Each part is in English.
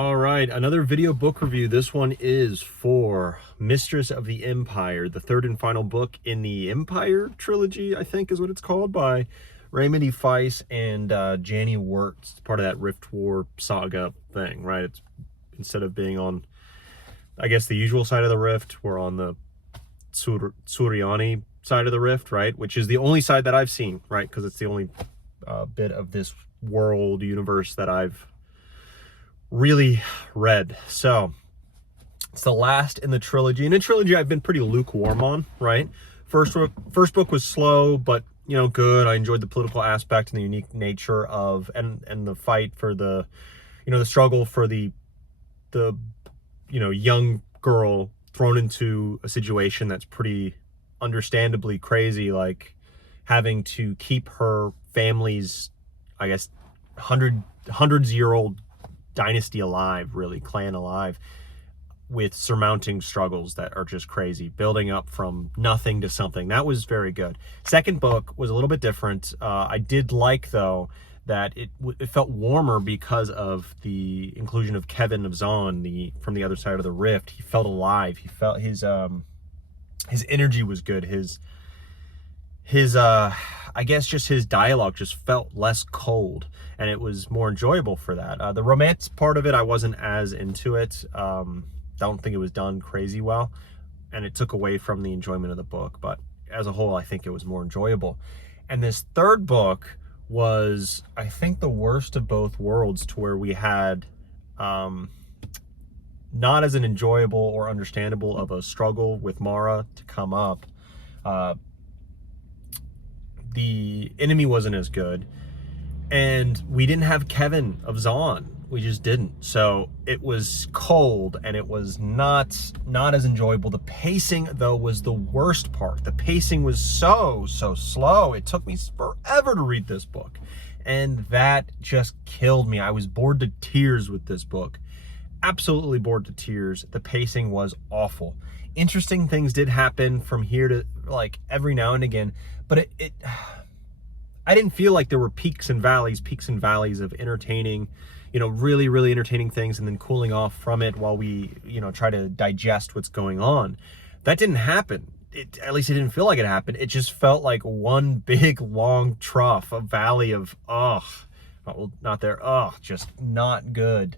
All right, another video book review. This one is for Mistress of the Empire, the third and final book in the Empire trilogy, I think is what it's called, by Raymond Feist and Janny Wurts. It's part of that Rift War saga thing, right? It's instead of being on, I guess, the usual side of the rift, we're on the Suriani side of the rift, right? Which is the only side that I've seen, right? Because it's the only bit of this world universe that I've really read. So it's the last in the trilogy, and in trilogy I've been pretty lukewarm on, right? First book was slow, but you know, good. I enjoyed the political aspect and the unique nature of and the fight for the, you know, the struggle for the young girl thrown into a situation that's pretty understandably crazy, like having to keep her family's, I guess, hundreds-year-old dynasty alive, really, clan alive, with surmounting struggles that are just crazy, building up from nothing to something. That was very good. Second book was a little bit different. I did like, though, that it felt warmer because of the inclusion of Kevin of Zahn, from the other side of the rift. He felt alive. He felt his energy was good. His I guess just his dialogue just felt less cold, and it was more enjoyable for that. The romance part of it, I wasn't as into it. Don't think it was done crazy well, and it took away from the enjoyment of the book, but as a whole I think it was more enjoyable. And this third book was, I think, the worst of both worlds, to where we had not as an enjoyable or understandable of a struggle with Mara to come up. The enemy wasn't as good, and we didn't have Kevin of Zahn. We just didn't. So it was cold, and it was not as enjoyable. The pacing, though, was the worst part. The pacing was so slow. It took me forever to read this book, and that just killed me. I was bored to tears with this book. Absolutely bored to tears. The pacing was awful. Interesting things did happen from here to, like, every now and again, but I didn't feel like there were peaks and valleys of entertaining, you know, really entertaining things, and then cooling off from it while we, you know, try to digest what's going on. That didn't happen. At least it didn't feel like it happened. It just felt like one big long trough, a valley of, well, not there, just not good.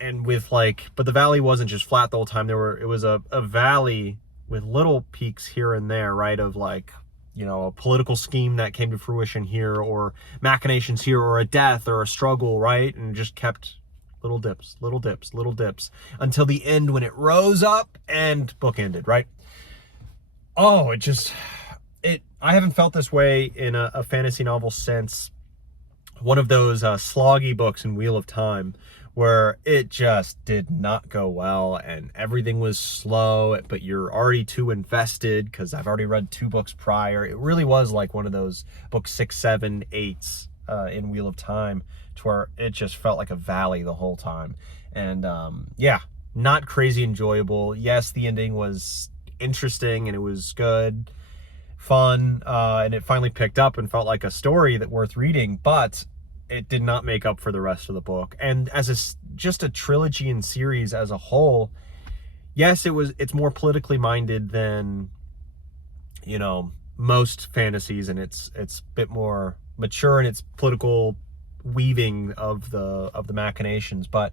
And with, like, but the valley wasn't just flat the whole time. It was a valley with little peaks here and there, right? Of, like, you know, a political scheme that came to fruition here, or machinations here, or a death, or a struggle, right? And just kept little dips, until the end, when it rose up and book ended, right? Oh, I haven't felt this way in a fantasy novel since one of those sloggy books in Wheel of Time, where it just did not go well, and everything was slow, but you're already too invested because I've already read 2 books prior. It really was like one of those books 6, 7, 8s in Wheel of Time, to where it just felt like a valley the whole time. And yeah, not crazy enjoyable. Yes, the ending was interesting, and it was good, fun, and it finally picked up and felt like a story that worth reading, but it did not make up for the rest of the book. And as just a trilogy and series as a whole, yes, it's more politically minded than, you know, most fantasies, and it's a bit more mature in its political weaving of the machinations, but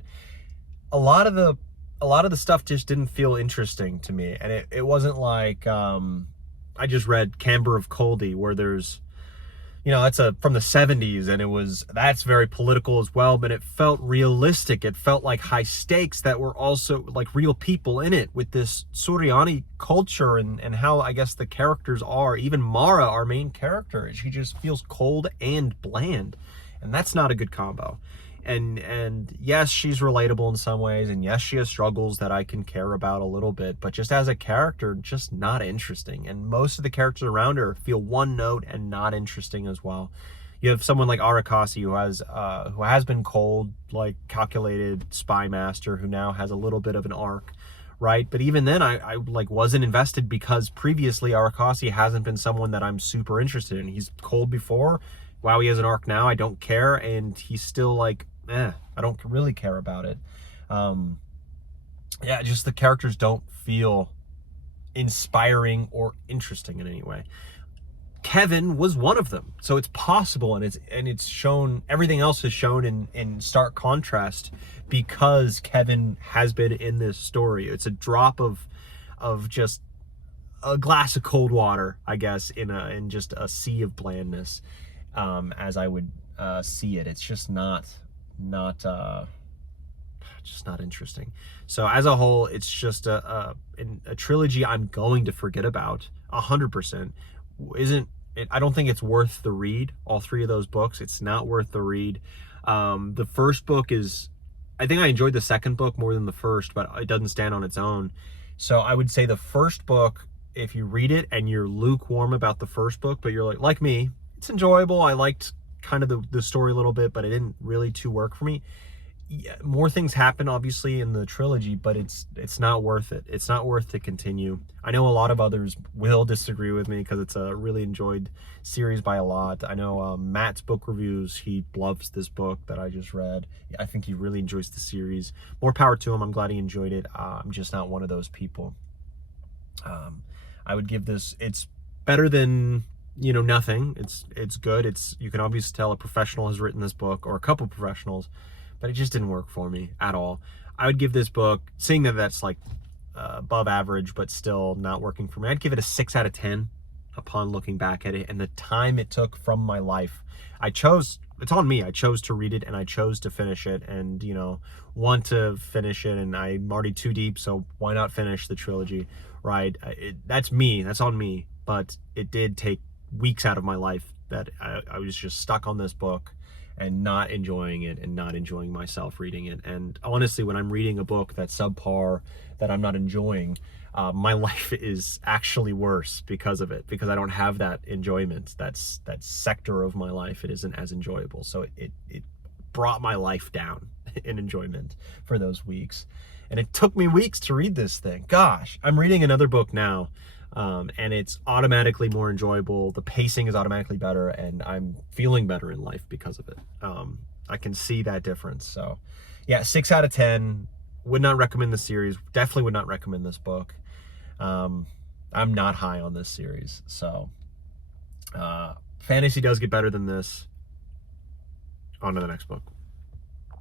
a lot of the stuff just didn't feel interesting to me. And it wasn't like, I just read Camber of Coldy, where there's, you know, that's from the 70s, and that's very political as well, but it felt realistic. It felt like high stakes that were also like real people in it, with this Suriani culture and how, I guess, the characters are. Even Mara, our main character, she just feels cold and bland, and that's not a good combo. And yes, she's relatable in some ways, and yes, she has struggles that I can care about a little bit, but just as a character, just not interesting. And most of the characters around her feel one note and not interesting as well. You have someone like Arakasi, who has been cold, like calculated spy master, who now has a little bit of an arc, right? But even then, I like wasn't invested, because previously Arakasi hasn't been someone that I'm super interested in. He's cold before. Wow, he has an arc now. I don't care, and he's still like I don't really care about it. Yeah, just the characters don't feel inspiring or interesting in any way. Kevin was one of them, so it's possible, and it's shown. Everything else is shown in stark contrast because Kevin has been in this story. It's a drop of just a glass of cold water, I guess, in just a sea of blandness, as I would see it. It's just not just not interesting. So as a whole, it's just a trilogy I'm going to forget about 100%. Isn't it? I don't think it's worth the read. All three of those books, it's not worth the read. The first book is, I think I enjoyed the second book more than the first, but it doesn't stand on its own. So I would say the first book, if you read it and you're lukewarm about the first book, but you're like me, it's enjoyable. I liked kind of the story a little bit, but it didn't really too work for me. Yeah, more things happen obviously in the trilogy, but it's not worth it. It's not worth to continue. I know a lot of others will disagree with me because it's a really enjoyed series by a lot. I know Matt's book reviews, he loves this book that I just read. I think he really enjoys the series. More power to him. I'm glad he enjoyed it. I'm just not one of those people. I would give this, it's better than, you know, nothing. It's good. You can obviously tell a professional has written this book, or a couple professionals, but it just didn't work for me at all. I would give this book, seeing that that's like above average, but still not working for me, I'd give it a 6 out of 10 upon looking back at it and the time it took from my life. It's on me. I chose to read it and I chose to finish it, and, you know, want to finish it, and I'm already too deep, so why not finish the trilogy, right? That's me. That's on me. But it did take weeks out of my life that I was just stuck on this book and not enjoying it and not enjoying myself reading it. And honestly, when I'm reading a book that's subpar, that I'm not enjoying, my life is actually worse because of it, because I don't have that enjoyment. That sector of my life, it isn't as enjoyable. So it brought my life down in enjoyment for those weeks. And it took me weeks to read this thing. Gosh, I'm reading another book now, and it's automatically more enjoyable. The pacing is automatically better, and I'm feeling better in life because of it. I can see that difference. So yeah, 6 out of 10. Would not recommend the series. Definitely would not recommend this book. I'm not high on this series. So fantasy does get better than this. On to the next book.